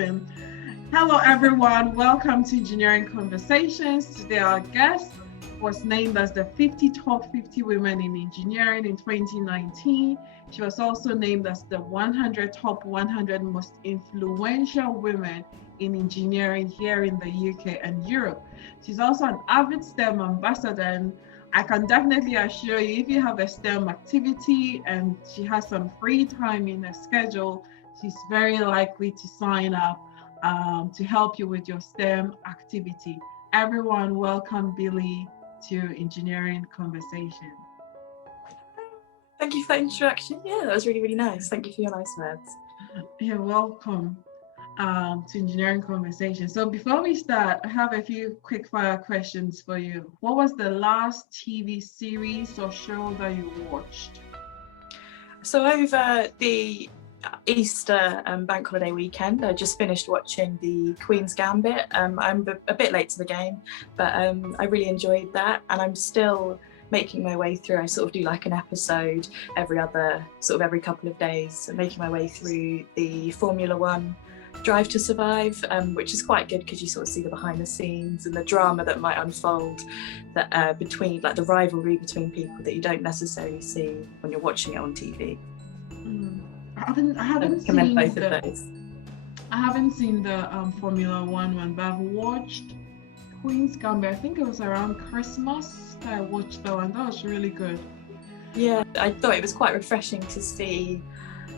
interesting. Hello, everyone. Welcome to Engineering Conversations. Today, our guest was named as the 50 top 50 women in engineering in 2019. She was also named as the 100 top 100 most influential women in engineering here in the UK and Europe. She's also an avid STEM ambassador, and I can definitely assure you, if you have a STEM activity and she has some free time in her schedule, she's very likely to sign up to help you with your STEM activity. Everyone, welcome Billie to Engineering Conversation. Thank you for that introduction. Yeah, that was really, really nice. Thank you for your nice words. You're welcome to Engineering Conversation. So before we start, I have a few quick fire questions for you. What was the last TV series or show that you watched? So over the Easter bank holiday weekend, I just finished watching the Queen's Gambit. I'm a bit late to the game, but I really enjoyed that, and I'm still making my way through. I sort of do like an episode every couple of days, and making my way through the Formula One Drive to Survive, which is quite good because you sort of see the behind the scenes and the drama that might unfold that between, like, the rivalry between people that you don't necessarily see when you're watching it on TV. I haven't seen both of those. I haven't seen the Formula One, but I've watched Queen's Gambit. I think it was around Christmas that I watched that one. That was really good. Yeah, I thought it was quite refreshing to see.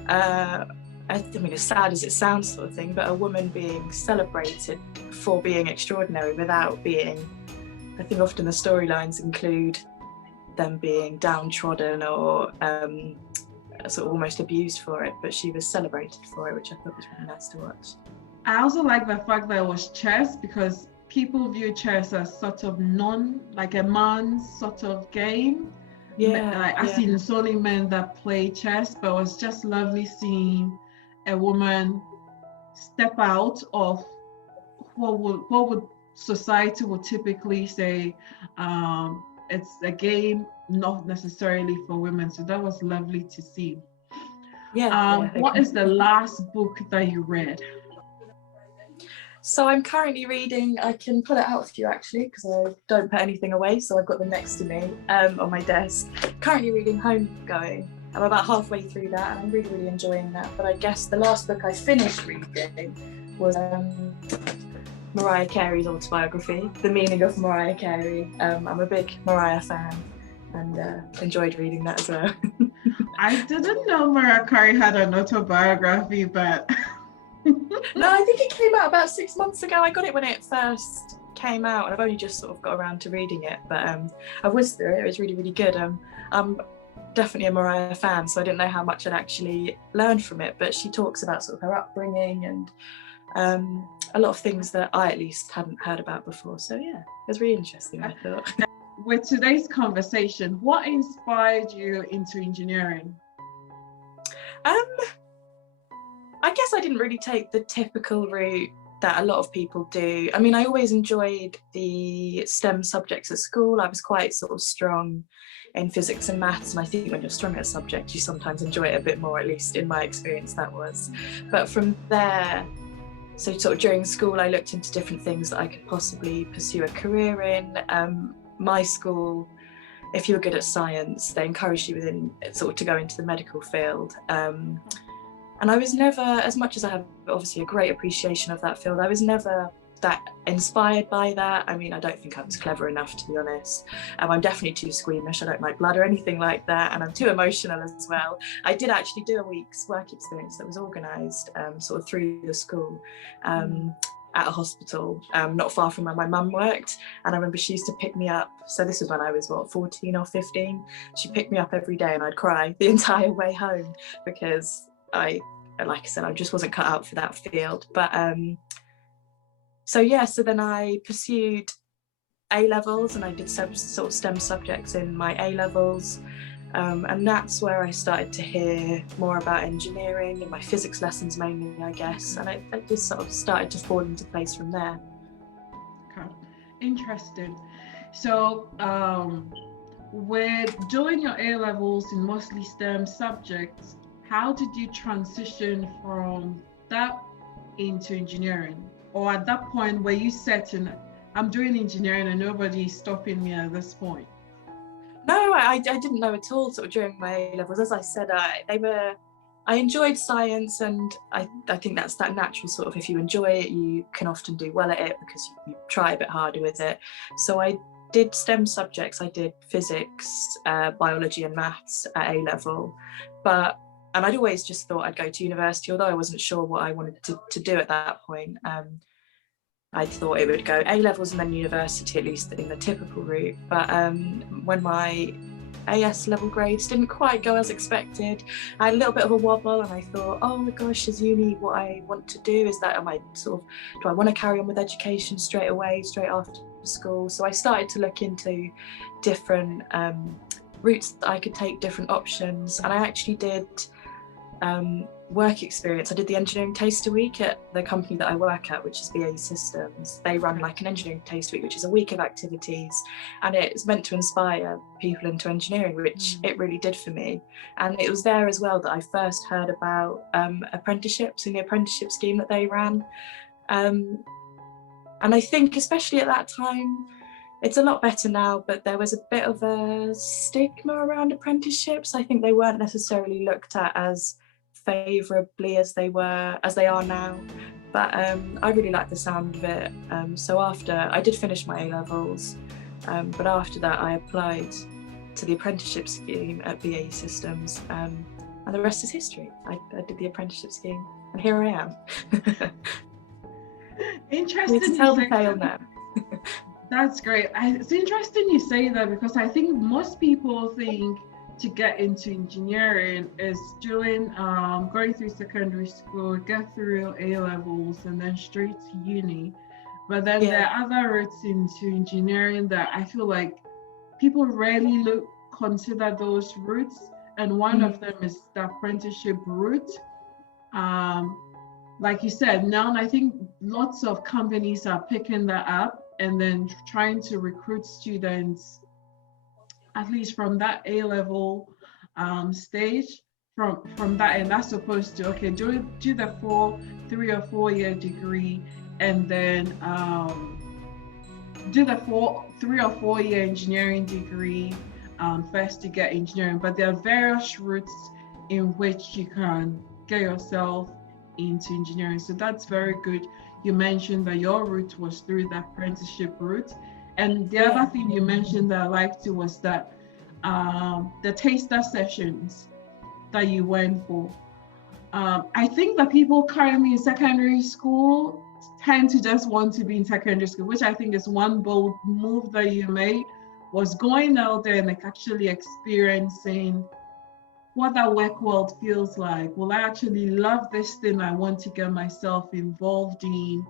I mean, as sad as it sounds, sort of thing, but a woman being celebrated for being extraordinary without being. I think often the storylines include them being downtrodden or sort of almost abused for it, but she was celebrated for it, which I thought was really nice to watch. I also like the fact that it was chess, because people view chess as sort of like a man's sort of game. Yeah, I've seen so many men that play chess, but it was just lovely seeing a woman step out of what would society would typically say it's a game not necessarily for women. So that was lovely to see. What is the last book that you read? So I'm currently reading, I can pull it out for you actually, because I don't put anything away, so I've got them next to me on my desk. Currently reading Homegoing. I'm about halfway through that, and I'm really, really enjoying that. But I guess the last book I finished reading was Mariah Carey's autobiography, The Meaning of Mariah Carey. I'm a big Mariah fan, and enjoyed reading that as well. I didn't know Mariah Carey had an autobiography, but... No, I think it came out about 6 months ago. I got it when it first came out, and I've only just sort of got around to reading it, but I whizzed through it. It was really, really good. I'm definitely a Mariah fan, so I didn't know how much I'd actually learned from it, but she talks about sort of her upbringing and a lot of things that I at least hadn't heard about before. So yeah, it was really interesting, I thought. With today's conversation, what inspired you into engineering? I guess I didn't really take the typical route that a lot of people do. I mean, I always enjoyed the STEM subjects at school. I was quite sort of strong in physics and maths, and I think when you're strong at a subject, you sometimes enjoy it a bit more, at least in my experience that was. But from there, so sort of during school, I looked into different things that I could possibly pursue a career in. My school, if you were good at science, they encouraged you to go into the medical field. And I was never, as much as I have obviously a great appreciation of that field, I was never that inspired by that. I mean, I don't think I was clever enough, to be honest. I'm definitely too squeamish. I don't like blood or anything like that, and I'm too emotional as well. I did actually do a week's work experience that was organised sort of through the school at a hospital not far from where my mum worked, and I remember she used to pick me up. So this was when I was 14 or 15. She picked me up every day, and I'd cry the entire way home because like I said, I just wasn't cut out for that field. But so then I pursued A-levels, and I did some sort of STEM subjects in my A-levels, and that's where I started to hear more about engineering in my physics lessons mainly, I guess, and it just sort of started to fall into place from there. Okay, interesting. So with doing your A-levels in mostly STEM subjects, how did you transition from that into engineering? Or at that point were you certain, I'm doing engineering and nobody's stopping me at this point? No, I didn't know at all sort of during my A-levels. As I said, I enjoyed science, and I think that's that natural sort of, if you enjoy it, you can often do well at it because you try a bit harder with it. So I did STEM subjects. I did physics, biology and maths at A-level, and I'd always just thought I'd go to university, although I wasn't sure what I wanted to do at that point. I thought it would go A-levels and then university, at least in the typical route. But when my AS level grades didn't quite go as expected, I had a little bit of a wobble, and I thought, oh my gosh, is uni what I want to do? Do I want to carry on with education straight away, straight after school? So I started to look into different routes that I could take, different options, and I actually did work experience. I did the engineering taster week at the company that I work at, which is BAE Systems. They run like an engineering taster week, which is a week of activities, and it's meant to inspire people into engineering, which it really did for me. And it was there as well that I first heard about apprenticeships and the apprenticeship scheme that they ran. And I think especially at that time, it's a lot better now, but there was a bit of a stigma around apprenticeships. I think they weren't necessarily looked at as favourably as they are now, but I really liked the sound of it. So after I did finish my A-levels, but after that I applied to the apprenticeship scheme at BAE Systems, and the rest is history. I did the apprenticeship scheme, and here I am. Interesting to tell the tale now. That's great. It's interesting you say that, because I think most people think to get into engineering is going through secondary school, get through A-levels, and then straight to uni. But then there are other routes into engineering that I feel like people rarely consider those routes, and one of them is the apprenticeship route. Like you said, now I think lots of companies are picking that up and then trying to recruit students, at least from that A-level stage, from that, and that's supposed to do the 3 or 4 year degree, and then do the 3 or 4 year engineering degree first to get engineering. But there are various routes in which you can get yourself into engineering. So that's very good. You mentioned that your route was through the apprenticeship route. And the other thing you mentioned that I liked too was that the taster sessions that you went for. I think that people currently in secondary school tend to just want to be in secondary school, which I think is one bold move that you made, was going out there and actually experiencing what that work world feels like. Will I actually love this thing I want to get myself involved in?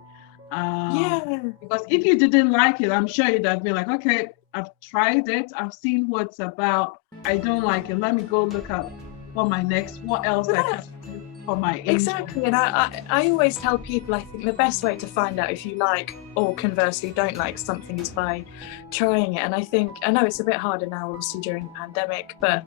Because if you didn't like it, I'm sure you'd have been like, okay, I've tried it, I've seen what it's about, I don't like it, let me go look up what else I can do for my interest. Exactly. And I always tell people, I think the best way to find out if you like, or conversely don't like something, is by trying it. And I know it's a bit harder now, obviously during the pandemic, but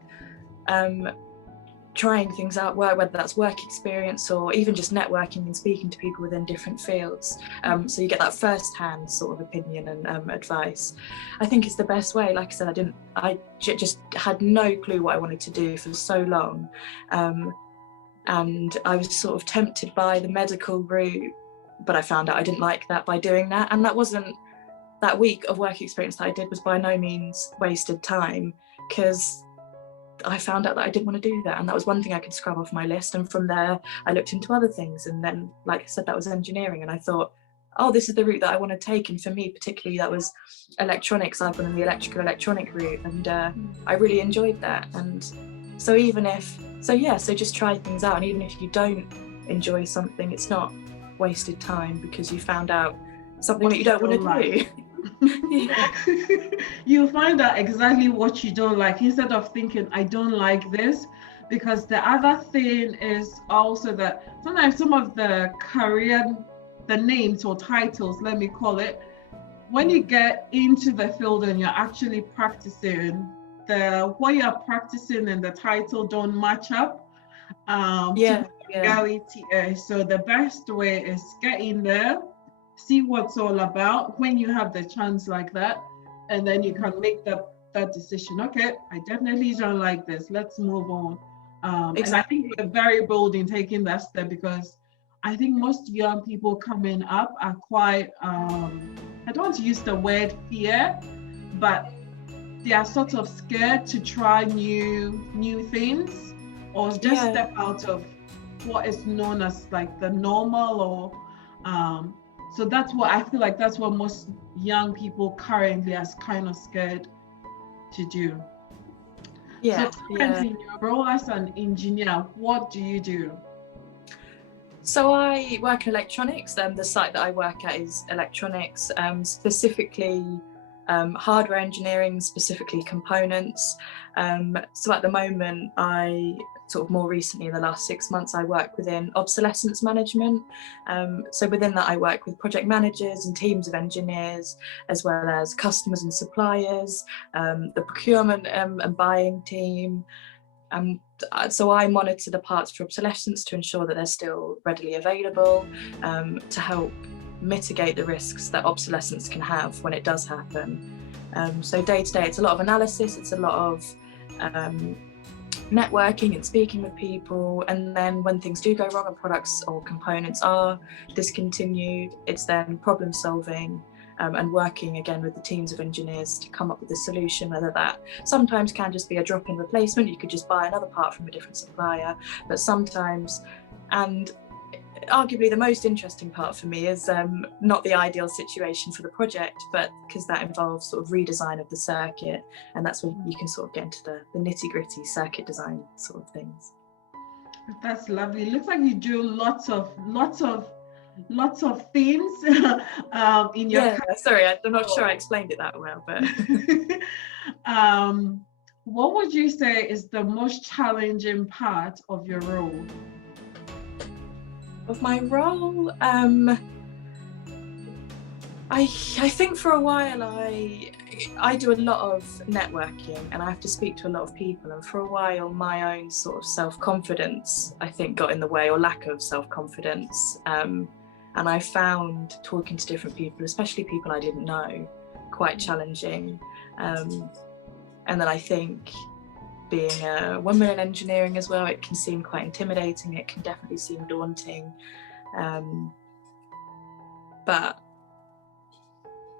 trying things out, whether that's work experience or even just networking and speaking to people within different fields, so you get that first-hand sort of opinion and advice, I think is the best way. Like I said, I just had no clue what I wanted to do for so long, and I was sort of tempted by the medical route, but I found out I didn't like that by doing that. And that week of work experience that I did was by no means wasted time, because I found out that I didn't want to do that, and that was one thing I could scrub off my list. And from there I looked into other things, and then, like I said, that was engineering, and I thought, oh, this is the route that I want to take. And for me particularly, that was electronics. I've gone in the electronic route, and I really enjoyed that. And so just try things out, and even if you don't enjoy something, it's not wasted time, because you found out something that you don't want to do. You find out exactly what you don't like, instead of thinking I don't like this. Because the other thing is also that sometimes some of the names or titles, let me call it, when you get into the field and you're actually practicing, what you're practicing and the title don't match up. Yeah, to reality is. So the best way is get in there, see what's all about when you have the chance like that, and then you can make that decision. Okay, I definitely don't like this. Let's move on. And I think exactly. we're very bold in taking that step, because I think most young people coming up are quite I don't want to use the word fear, but they are sort of scared to try new things, or just Yeah, step out of what is known as like the normal, or so that's what I feel like, that's what most young people currently are kind of scared to do. So yeah, yeah. currently in your role as an engineer, what do you do? So I work in electronics. The site that I work at is electronics, specifically hardware engineering, specifically components. So at the moment, I sort of more recently in the last 6 months, I work within obsolescence management. So within that, I work with project managers and teams of engineers, as well as customers and suppliers, the procurement and buying team. So I monitor the parts for obsolescence to ensure that they're still readily available, to help mitigate the risks that obsolescence can have when it does happen. So day to day, it's a lot of analysis, it's a lot of networking and speaking with people, and then when things do go wrong and products or components are discontinued, it's then problem solving. And working again with the teams of engineers to come up with a solution, whether that sometimes can just be a drop-in replacement, you could just buy another part from a different supplier, but sometimes, and arguably the most interesting part for me is not the ideal situation for the project, but because that involves sort of redesign of the circuit, and that's when you can sort of get into the nitty-gritty circuit design sort of things. That's lovely. It looks like you do lots of things in your Yeah, sorry, I'm not sure I explained it that well, but what would you say is the most challenging part of your role? of my role, I think for a while I do a lot of networking and I have to speak to a lot of people, and for a while my own sort of self-confidence I think got in the way, or lack of self-confidence, and I found talking to different people, especially people I didn't know, quite challenging, and then I think being a woman in engineering as well, it can seem quite intimidating, it can definitely seem daunting, but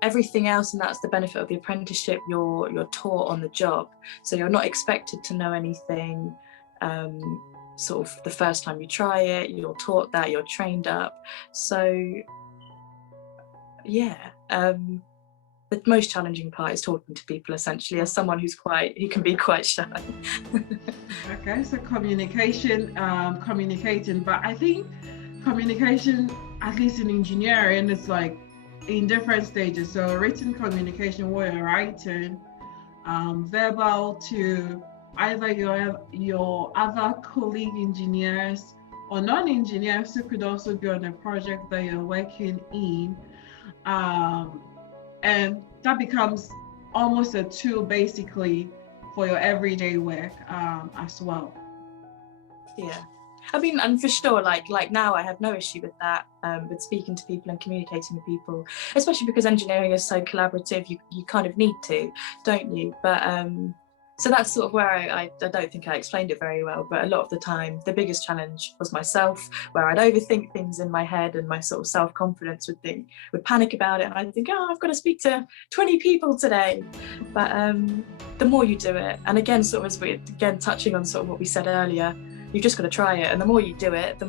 everything else, and that's the benefit of the apprenticeship, you're taught on the job, so you're not expected to know anything sort of the first time you try it, you're taught that, you're trained up. So yeah, the most challenging part is talking to people, essentially, as someone who can be quite shy. Okay, so communicating, but I think communication, at least in engineering, is like in different stages. So written communication, where you're writing, verbal to either your other colleague engineers or non-engineers who could also be on a project that you're working in, and that becomes almost a tool basically for your everyday work as well. Yeah, I mean, and for sure, like now I have no issue with that, with speaking to people and communicating with people, especially because engineering is so collaborative, you kind of need to, don't you? But so that's sort of where I don't think I explained it very well, but a lot of the time the biggest challenge was myself, where I'd overthink things in my head, and my sort of self-confidence would panic about it, and I'd think, oh, I've got to speak to 20 people today. But the more you do it, and again, sort of as we're again touching on sort of what we said earlier, you've just got to try it, and the more you do it, the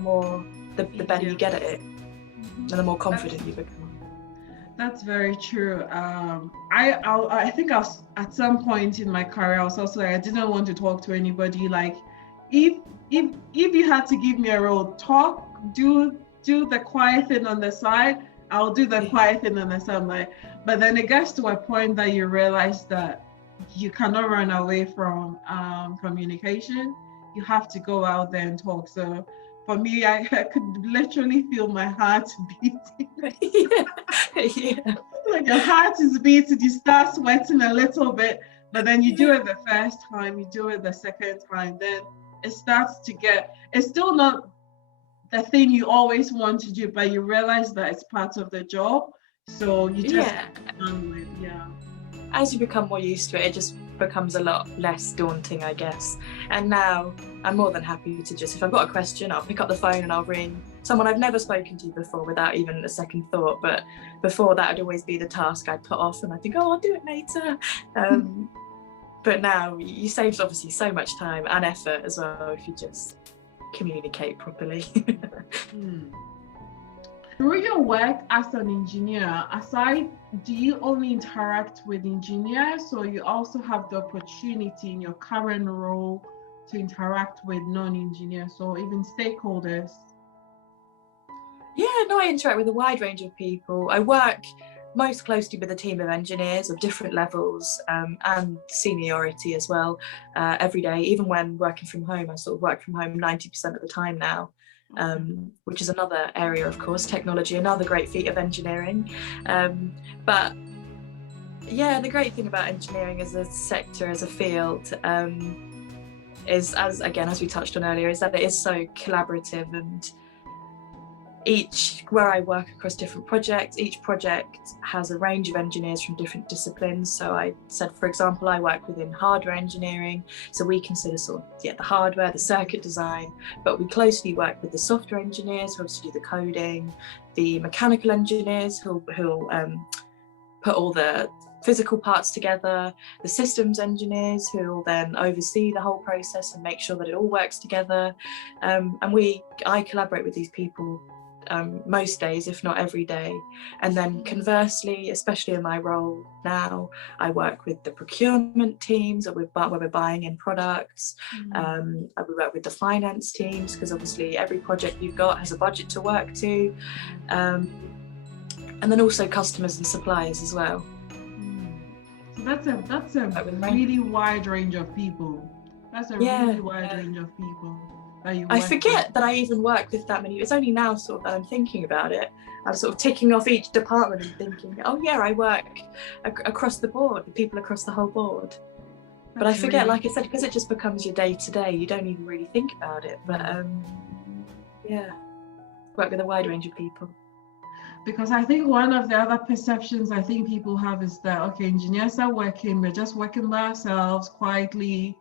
better you get at it, and the more confident you become. That's very true. I think I was at some point in my career, I was also like, I didn't want to talk to anybody. Like, if you had to give me a role, do the quiet thing on the side, I'll do the quiet thing on the side. Like, but then it gets to a point that you realize that you cannot run away from communication. You have to go out there and talk. So for me, I could literally feel my heart beating. Yeah. Like your heart is beating, you start sweating a little bit, but then you do it the first time, you do it the second time, then it starts to get, it's still not the thing you always want to do, but you realize that it's part of the job. So you just get on with, As you become more used to it, it just becomes a lot less daunting, I guess. And now I'm more than happy to just, if I've got a question, I'll pick up the phone and I'll ring someone I've never spoken to before without even a second thought. But before that, would always be the task I'd put off and I think, oh, I'll do it later. But now you save obviously so much time and effort as well if you just communicate properly. Through your work as an engineer, aside, do you only interact with engineers, or you also have the opportunity in your current role to interact with non-engineers or even stakeholders? Yeah, no, I interact with a wide range of people. I work most closely with a team of engineers of different levels and seniority as well every day. Even when working from home, I sort of work from home 90% of the time now. Which is another area, of course, technology, another great feat of engineering. But yeah, the great thing about engineering as a sector, as a field, is, as we touched on earlier, is that it is so collaborative, and where I work across different projects, each project has a range of engineers from different disciplines. So I said, for example, I work within hardware engineering. So we consider the hardware, the circuit design, but we closely work with the software engineers who obviously do the coding, the mechanical engineers who'll put all the physical parts together, the systems engineers who will then oversee the whole process and make sure that it all works together. And I collaborate with these people most days, if not every day. And then conversely, especially in my role now, I work with the procurement teams where we're buying in products. We work with the finance teams because obviously every project you've got has a budget to work to. And then also customers and suppliers as well. So that's a really wide range of people. That's a really wide range of people. I forget that I even work with that many. It's only now sort of that I'm thinking about it. I'm sort of ticking off each department and thinking, oh yeah, I work across the board, with people across the whole board. But I forget, like I said, because it just becomes your day to day, you don't even really think about it. But work with a wide range of people. Because I think one of the other perceptions I think people have is that, okay, engineers are working, we're just working by ourselves quietly.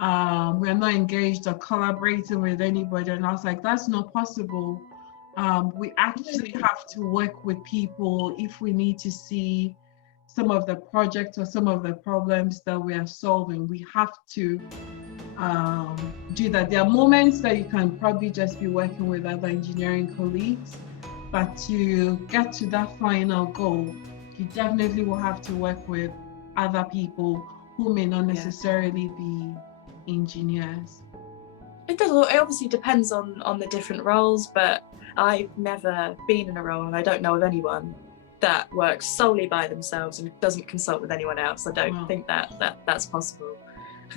We're not engaged or collaborating with anybody, and I was like, that's not possible. We actually have to work with people if we need to see some of the projects or some of the problems that we are solving. We have to do that. There are moments that you can probably just be working with other engineering colleagues, but to get to that final goal, you definitely will have to work with other people who may not necessarily be engineers. It obviously depends on the different roles, but I've never been in a role, and I don't know of anyone that works solely by themselves and doesn't consult with anyone else. I don't think that's possible.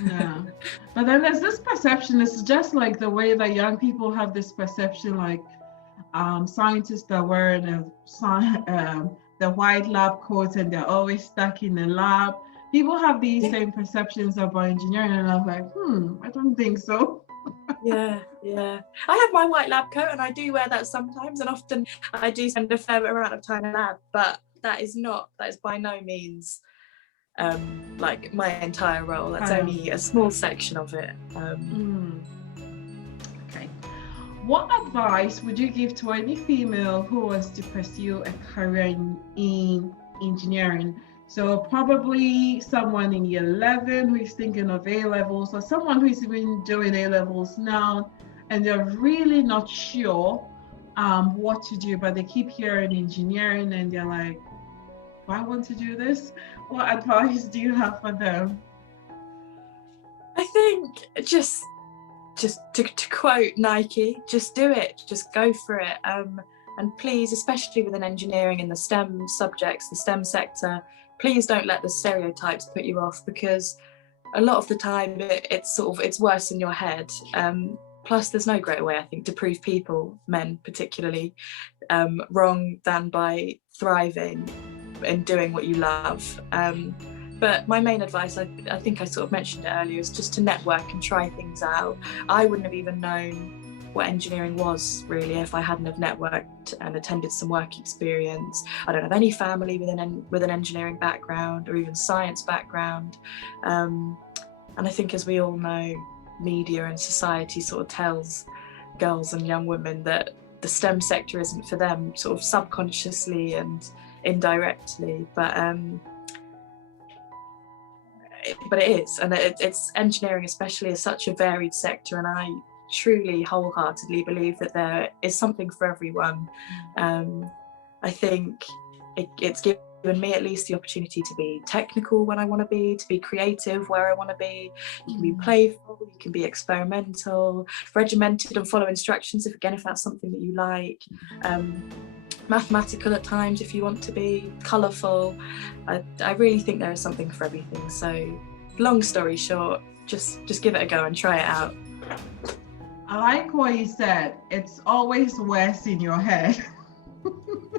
Yeah, but then there's this perception. It's just like the way that young people have this perception, like scientists that wear the white lab coats and they're always stuck in the lab. People have these same perceptions about engineering, and I'm like, I don't think so. Yeah. I have my white lab coat and I do wear that sometimes, and often I do spend a fair amount of time in lab, but that is by no means like my entire role. That's only a small section of it. Okay. What advice would you give to any female who wants to pursue a career in engineering? So probably someone in year 11 who is thinking of A-levels, or someone who is even doing A-levels now, and they're really not sure what to do, but they keep hearing engineering and they're like, do I want to do this? What advice do you have for them? I think just to quote Nike, just do it, just go for it. And please, especially within engineering and the STEM subjects, the STEM sector, please don't let the stereotypes put you off, because a lot of the time it's worse in your head. Plus, there's no greater way, I think, to prove people, men particularly, wrong than by thriving and doing what you love. But But my main advice, I think I sort of mentioned it earlier, is just to network and try things out. I wouldn't have even known what engineering was really if I hadn't have networked and attended some work experience. I don't have any family with an engineering background or even science background. And I think, as we all know, media and society sort of tells girls and young women that the STEM sector isn't for them, sort of subconsciously and indirectly, but it is, and it's engineering especially is such a varied sector, and I truly wholeheartedly believe that there is something for everyone. I think it's given me at least the opportunity to be technical when I want to be creative where I want to be. You can be playful, you can be experimental, regimented and follow instructions if that's something that you like. Mathematical at times if you want to be, colourful. I really think there is something for everything. So long story short, just give it a go and try it out. I like what you said. It's always worse in your head.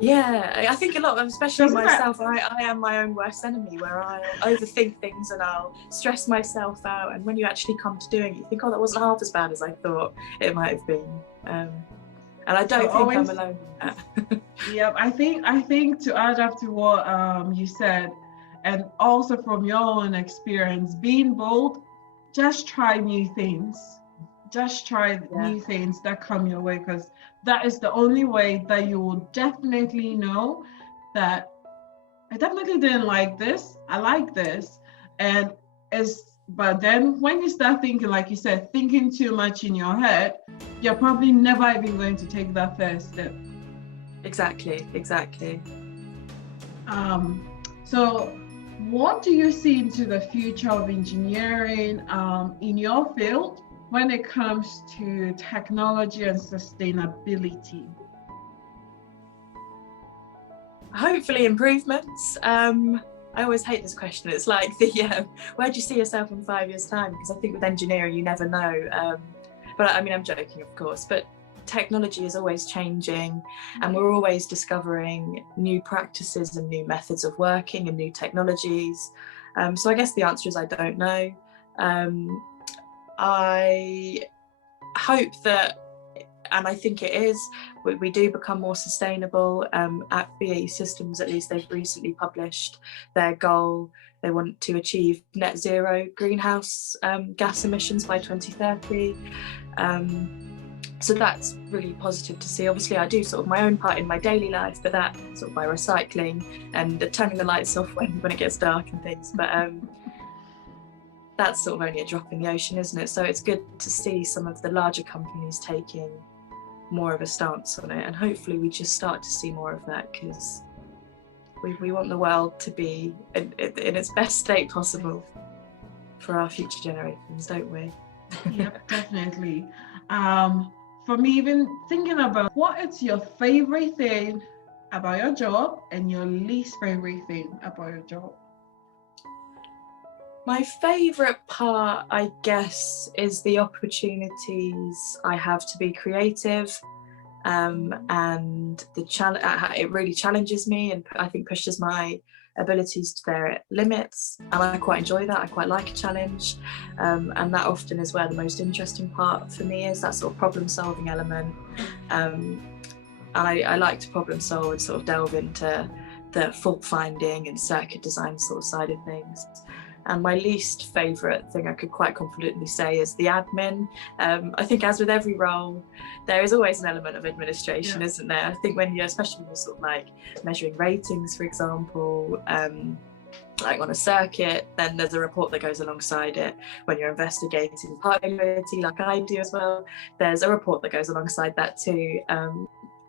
Yeah, I think a lot of, especially myself, I am my own worst enemy, where I'll overthink things and I'll stress myself out, and when you actually come to doing it, you think, oh, that wasn't half as bad as I thought it might have been. And I don't think I'm alone in that. Yep, I think to add up to what you said, and also from your own experience, being bold, just try new things. Just try new things that come your way, because that is the only way that you will definitely know that I definitely didn't like this, I like this. But then when you start thinking, like you said, thinking too much in your head, you're probably never even going to take that first step. Exactly. So what do you see into the future of engineering in your field when it comes to technology and sustainability? Hopefully improvements. I always hate this question. It's like where do you see yourself in 5 years' time? Because I think with engineering, you never know. But I mean, I'm joking, of course, but technology is always changing, and we're always discovering new practices and new methods of working and new technologies. So I guess the answer is I don't know. I hope that, and I think it is, we do become more sustainable. At BAE Systems, at least, they've recently published their goal. They want to achieve net zero greenhouse gas emissions by 2030. So that's really positive to see. Obviously, I do sort of my own part in my daily life, but that sort of by recycling and turning the lights off when it gets dark and things. But that's sort of only a drop in the ocean, isn't it? So it's good to see some of the larger companies taking more of a stance on it, and hopefully we just start to see more of that, because we want the world to be in its best state possible for our future generations, don't we? Yep, definitely. For me, even thinking about what is your favorite thing about your job and your least favorite thing about your job? My favourite part, I guess, is the opportunities I have to be creative, and it really challenges me, and I think pushes my abilities to their limits, and I quite enjoy that. I quite like a challenge, and that often is where the most interesting part for me is, that sort of problem solving element. And I like to problem solve and sort of delve into the fault finding and circuit design sort of side of things. And my least favourite thing, I could quite confidently say, is the admin. I think, as with every role, there is always an element of administration, isn't there? I think especially when you're sort of like measuring ratings, for example, like on a circuit, then there's a report that goes alongside it. When you're investigating partiality, like I do as well, there's a report that goes alongside that too.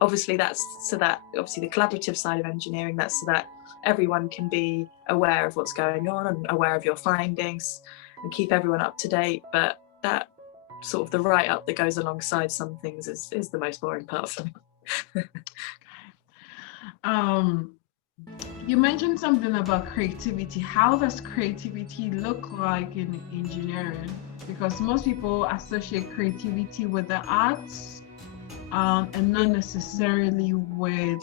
Obviously the collaborative side of engineering, that's so that everyone can be aware of what's going on and aware of your findings and keep everyone up to date. But that sort of the write-up that goes alongside some things is the most boring part for me. You mentioned something about creativity. How does creativity look like in engineering? Because most people associate creativity with the arts, and not necessarily with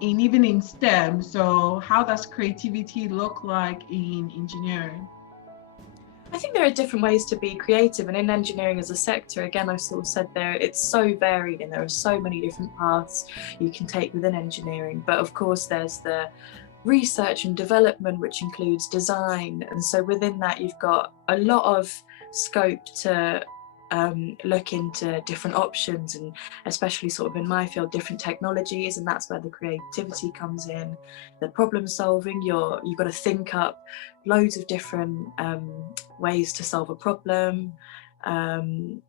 even in STEM. So how does creativity look like in engineering? I think there are different ways to be creative, and in engineering as a sector, again, I've sort of said there, it's so varied and there are so many different paths you can take within engineering. But of course, there's the research and development, which includes design. And so within that, you've got a lot of scope to look into different options, and especially sort of in my field, different technologies, and that's where the creativity comes in. The problem solving, you've got to think up loads of different ways to solve a problem, and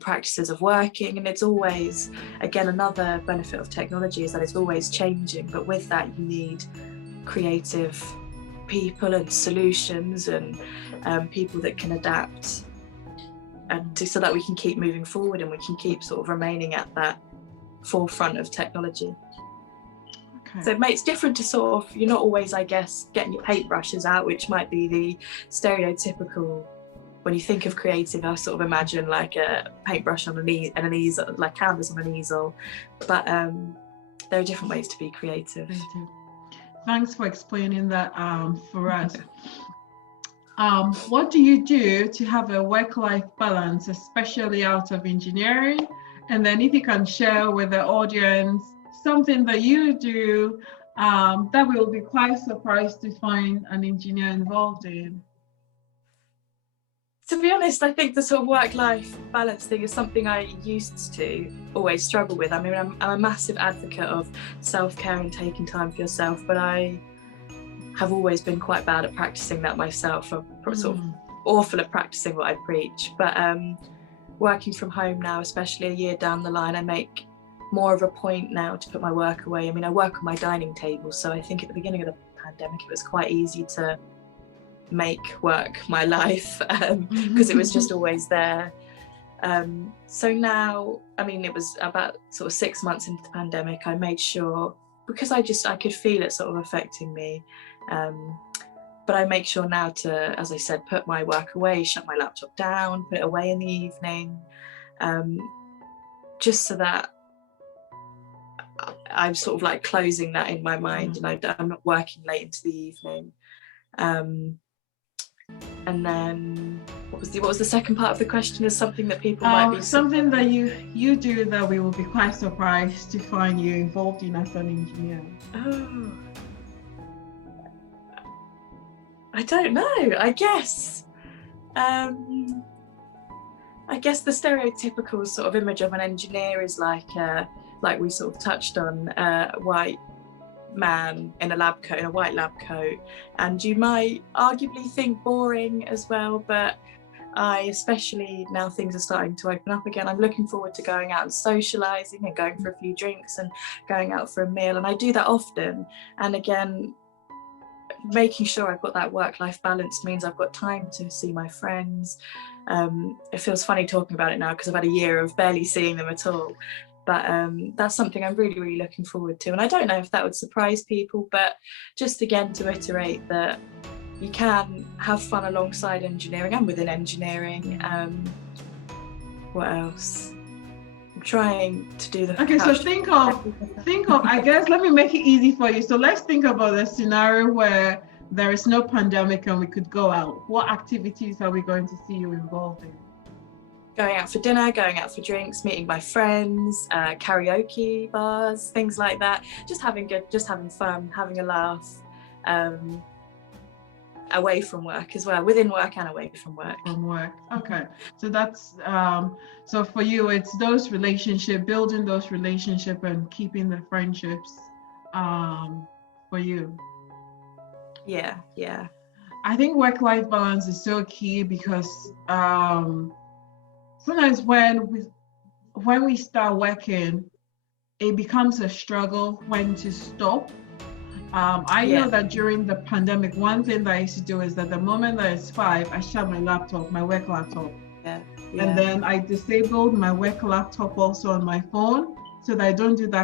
practices of working. And it's always, again, another benefit of technology is that it's always changing, but with that you need creative people and solutions, and people that can adapt, and so that we can keep moving forward and we can keep sort of remaining at that forefront of technology. Okay. So it makes different to sort of, you're not always, I guess, getting your paintbrushes out, which might be the stereotypical. When you think of creative, I sort of imagine like a paintbrush on an easel, like canvas on an easel. But there are different ways to be creative. Thanks for explaining that for us. What do you do to have a work-life balance, especially out of engineering? And then if you can share with the audience something that you do that we'll be quite surprised to find an engineer involved in. To be honest, I think the sort of work-life balance thing is something I used to always struggle with. I mean, I'm a massive advocate of self-care and taking time for yourself, but I have always been quite bad at practicing that myself. I'm sort of awful at practicing what I preach. But working from home now, especially a year down the line, I make more of a point now to put my work away. I mean, I work on my dining table, so I think at the beginning of the pandemic, it was quite easy to make work my life because it was just always there. So now, I mean, it was about sort of 6 months into the pandemic, I made sure, because I could feel it sort of affecting me, but I make sure now to, as I said, put my work away, shut my laptop down, put it away in the evening, just so that I'm sort of like closing that in my mind, and I'm not working late into the evening. And then what was the second part of the question? Is something that people might be something that you do that we will be quite surprised to find you involved in as an engineer. Oh, I don't know. I guess the stereotypical sort of image of an engineer is like we sort of touched on, a white man in a lab coat, in a white lab coat, and you might arguably think boring as well, but I, especially now things are starting to open up again, I'm looking forward to going out and socializing and going for a few drinks and going out for a meal, and I do that often. And again, making sure I've got that work-life balance means I've got time to see my friends. It feels funny talking about it now because I've had a year of barely seeing them at all. But that's something I'm really, really looking forward to. And I don't know if that would surprise people, but just again to iterate that you can have fun alongside engineering and within engineering. What else? I'm trying to do the... Okay, so think of, I guess, let me make it easy for you. So let's think about a scenario where there is no pandemic and we could go out. What activities are we going to see you involved in? Going out for dinner, going out for drinks, meeting my friends, karaoke bars, things like that. Just having fun, having a laugh, away from work as well, within work and away from work. From work, okay. So that's, so for you, it's those relationships, building those relationships and keeping the friendships for you. Yeah. I think work-life balance is so key because sometimes when we start working, it becomes a struggle when to stop. I know that during the pandemic, one thing that I used to do is that the moment that it's 5, I shut my laptop, my work laptop. Yeah. And then I disabled my work laptop also on my phone so that I don't do the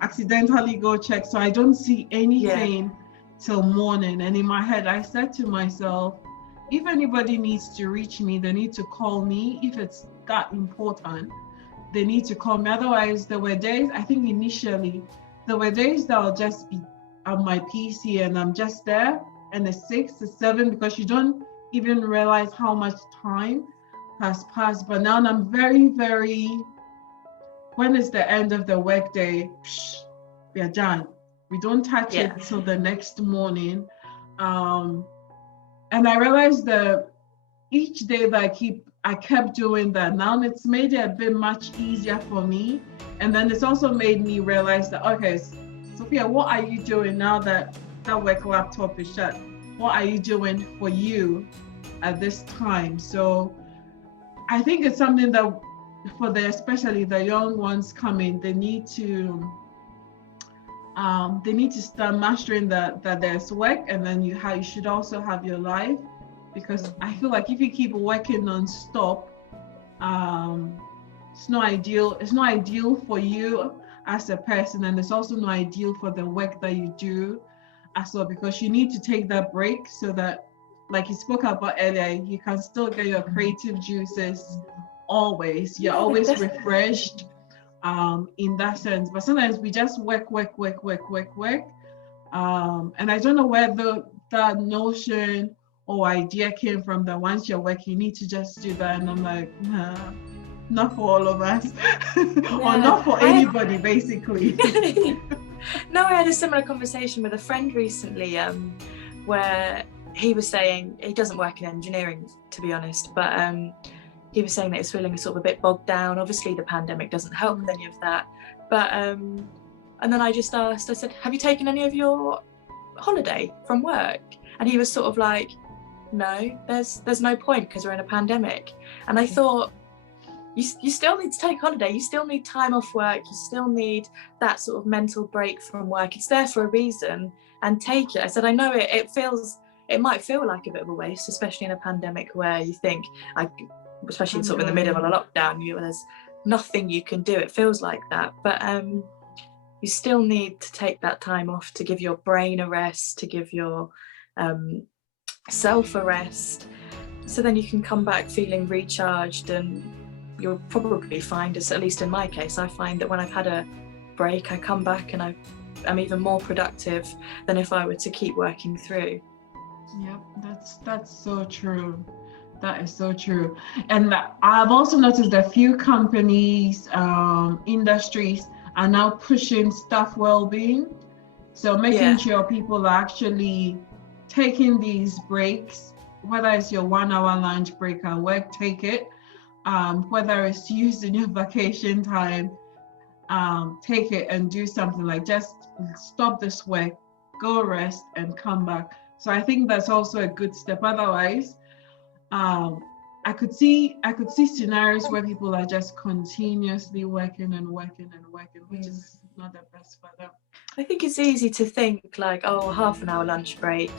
accidentally go check. So I don't see anything till morning. And in my head, I said to myself, if anybody needs to reach me, they need to call me if it's that important. they need to call me. Otherwise, there were days, I think initially, there were days that I'll just be on my PC and I'm just there, and it's 6 to 7 because you don't even realize how much time has passed. But now I'm very, very, when it's the end of the workday, we are done. We don't touch it till the next morning. And I realized that each day that I kept doing that. Now it's made it a bit much easier for me. And then it's also made me realize that, okay, Sophia, what are you doing now that work laptop is shut? What are you doing for you at this time? So I think it's something that especially the young ones coming, they need to start mastering that there's work, and then you should also have your life, because I feel like if you keep working non-stop, it's not ideal for you as a person, and it's also not ideal for the work that you do as well, because you need to take that break so that, like you spoke about earlier, you can still get your creative juices always. You're always refreshed in that sense. But sometimes we just work. And I don't know where that notion or idea came from, that once you're working, you need to just do that. And I'm like, nah, not for all of us. Or not for anybody, basically. No, I had a similar conversation with a friend recently, where he was saying, he doesn't work in engineering, to be honest, but he was saying that he's feeling sort of a bit bogged down. Obviously the pandemic doesn't help with any of that, but and then I just asked, I said, have you taken any of your holiday from work? And he was sort of like, no, there's no point because we're in a pandemic. And I thought, you still need to take holiday, you still need time off work, you still need that sort of mental break from work. It's there for a reason, and take it. I said, I know it might feel like a bit of a waste, especially in a pandemic where you think, especially sort of in the middle of a lockdown, there's nothing you can do. It feels like that, but you still need to take that time off to give your brain a rest, to give your self a rest, so then you can come back feeling recharged, and you'll probably find, at least in my case, I find that when I've had a break, I come back and I'm even more productive than if I were to keep working through. Yep, that's so true. That is so true. And I've also noticed a few companies, industries are now pushing staff well-being. So making sure people are actually taking these breaks, whether it's your 1 hour lunch break at work, take it. Whether it's used in your vacation time, take it and do something, like just stop this work, go rest and come back. So I think that's also a good step. Otherwise, I could see scenarios where people are just continuously working, which is not the best for them. I think it's easy to think like, oh, half an hour lunch break,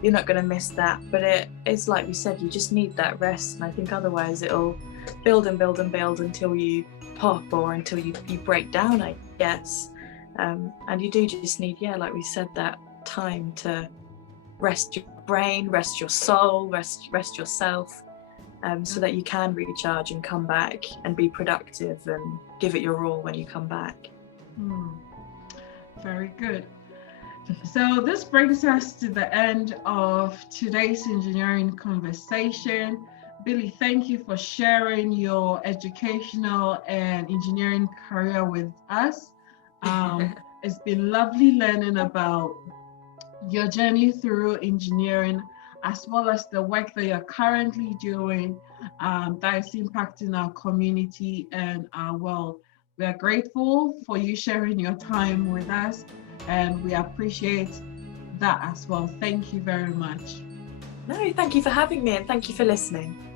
you're not going to miss that. But it's like we said, you just need that rest. And I think otherwise it'll build and build and build until you pop, or until you break down, I guess. And you do just need, like we said, that time to rest your brain, rest your soul, rest yourself, so that you can recharge and come back and be productive and give it your all when you come back. Very good. So this brings us to the end of today's engineering conversation. Billie, thank you for sharing your educational and engineering career with us. It's been lovely learning about your journey through engineering, as well as the work that you're currently doing that is impacting our community and our world. We are grateful for you sharing your time with us, and we appreciate that as well. Thank you very much. No, thank you for having me, and thank you for listening.